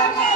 Okay.